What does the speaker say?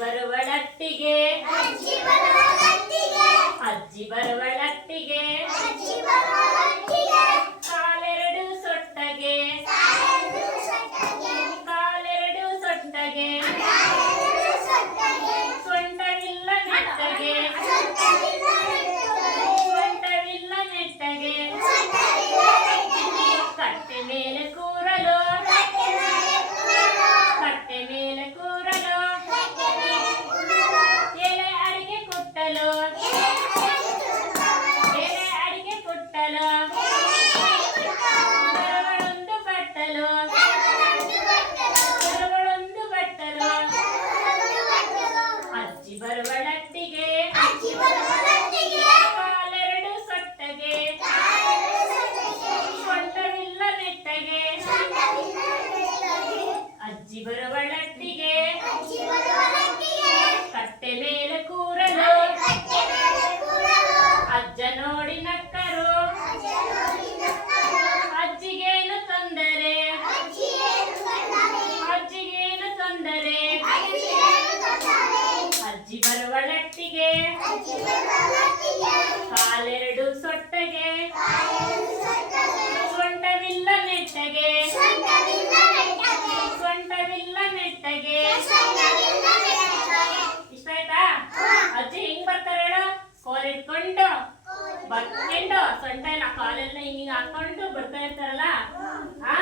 ಬರುವಳಟ್ಟಿಗೆ ಇಬ್ಬರೊಳಟ್ಟಿಗೆ ಕಟ್ಟೆ ಮೇಲೆ ಕೂರಲು. ಅಜ್ಜ ನೋಡಿ ನಕ್ಕರು. ಅಜ್ಜಿಗೇನು ತೊಂದರೆ. ಅಜ್ಜಿಗೇನು ತೊಂದರೆ. ಅಜ್ಜಿ ಬರುವಳಟ್ಟಿಗೆ ಕಾಲೆರಡು ಬೆಟ್ಟಗಳಿಗೆ ಇಷ್ಟ ಆಯ್ತಾ ಅಜ್ಜಿ ಹೆಂಗ್ ಬರ್ತಾರೆ ಹೇಳ? ಕೋಲ್ ಇಟ್ಕೊಂಡು ಬರ್ಕೊಂಡು ಸೊಂಟ ಎಲ್ಲ ಕಾಲೆಲ್ಲ ಹಿಂಗ್ ಹಾಕೊಂಡು ಬರ್ತಾ ಇರ್ತಾರಲ್ಲ? ಹಾ.